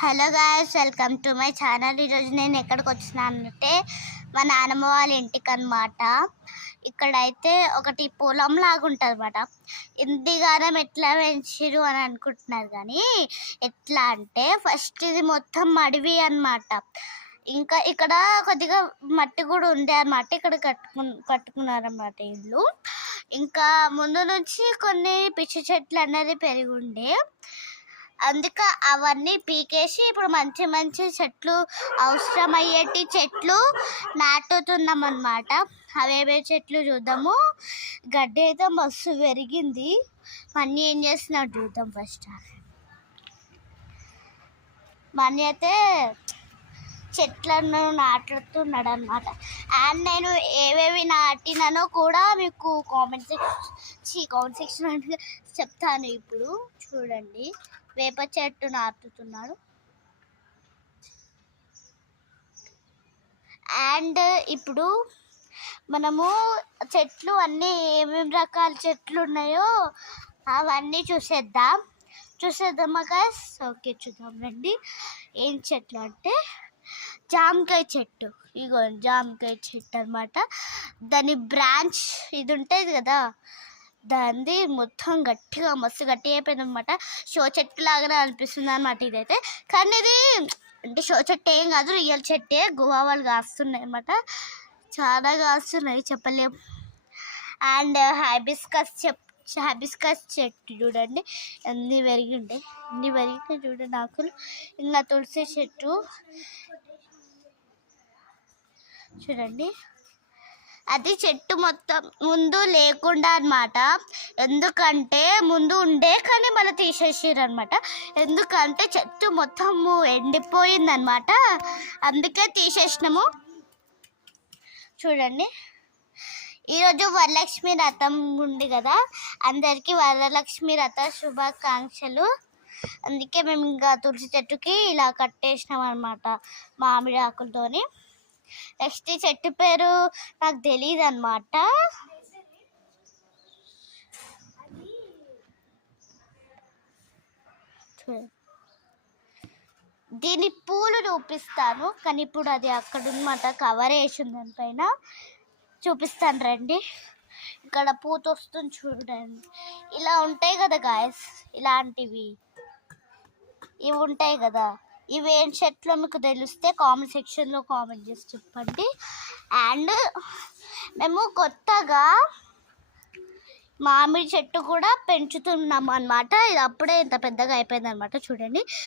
Hello guys, welcome to my channel. ఈరోజు నేను ఎక్కడికి వచ్చినాను అంటే మా నాన్నమ్మ వాళ్ళ ఇంటికి అనమాట. ఇక్కడైతే ఒకటి పొలం లాగా ఉంటుంది అనమాట. ఇంటిగానం ఎట్లా పెంచిరు అని అనుకుంటున్నారు, కానీ ఎట్లా అంటే ఫస్ట్ ఇది మొత్తం అడవి అనమాట. ఇంకా ఇక్కడ కొద్దిగా మట్టి కూడా ఉంది అనమాట. ఇక్కడ కట్టుకున్నారన్నమాట ఇల్లు. ఇంకా ముందు నుంచి కొన్ని పిచ్చి చెట్లు అనేది పెరిగి ఉండే, అందుకే అవన్నీ పీకేసి ఇప్పుడు మంచి మంచి చెట్లు, అవసరమయ్యేటి చెట్లు నాటుతున్నాం అన్నమాట. అవేవే చెట్లు చూద్దాము. గడ్డి అయితే మస్తు పెరిగింది. మనీ ఏం చేస్తున్నాడు చూద్దాం ఫస్ట్. మనీ అయితే చెట్లను నాటుతున్నాడు అనమాట. అండ్ నేను ఏవేవి నాటినానో కూడా మీకు కామెంట్ సెక్షన్ అంటే చెప్తాను. ఇప్పుడు చూడండి, వేప చెట్టు నాటుతున్నాడు. అండ్ ఇప్పుడు మనము చెట్లు అన్నీ ఏమేమి రకాల చెట్లు ఉన్నాయో అవన్నీ చూసేద్దామా గాయ్స్? ఓకే, చూద్దాం రండి. ఏం చెట్లు అంటే జామకాయ చెట్టు. ఇగో జామకాయ చెట్టు అనమాట. దాని బ్రాంచ్ ఇది ఉంటుంది కదా, దాన్ని మొత్తం గట్టిగా మస్తు గట్టిగా అయిపోయింది అనమాట. షో చెట్టు లాగానే అనిపిస్తుంది అనమాట ఇదైతే. కానీ ఇది అంటే షో చెట్టు ఏం కాదు, రియల్ చెట్టే. గువా వాళ్ళు కాస్తున్నాయి అనమాట, చాలా కాస్తున్నాయి, చెప్పలేము. అండ్ హైబిస్కస్ చెట్టు చూడండి, అన్నీ పెరిగి చూడండి ఆకులు. ఇంకా తులసి చెట్టు చూడండి, అది చెట్టు మొత్తం ముందు లేకుండా అనమాట. ఎందుకంటే ముందు ఉండే కానీ మళ్ళీ తీసేసారు అనమాట. ఎందుకంటే చెట్టు మొత్తము ఎండిపోయిందనమాట, అందుకే తీసేసినాము. చూడండి, ఈరోజు వరలక్ష్మి వ్రతం ఉంది కదా, అందరికీ వరలక్ష్మి వ్రత శుభాకాంక్షలు. అందుకే మేము ఇంకా తులసి చెట్టుకి ఇలా కట్టేసినాం అనమాట, మామిడి ఆకులతోని. నెక్స్ట్ ఈ చెట్టు పేరు నాకు తెలియదు అనమాట. దీని పూలు చూపిస్తాను, కానీ ఇప్పుడు అది అక్కడ ఉన్నమాట, కవర్ వేసింది దానిపైన. చూపిస్తాను రండి. ఇక్కడ పూత వస్తుంది చూడండి. ఇలా ఉంటాయి కదా గాయస్, ఇలాంటివి ఇవి ఉంటాయి కదా. ఇవి ఏం చెట్లు మీకు తెలిస్తే కామెంట్ సెక్షన్లో కామెంట్ చేసి చెప్పండి. అండ్ మేము కొత్తగా మామిడి చెట్టు కూడా పెంచుతున్నాం అన్నమాట. ఇది అప్పుడే ఇంత పెద్దగా అయిపోయింది అనమాట. చూడండి,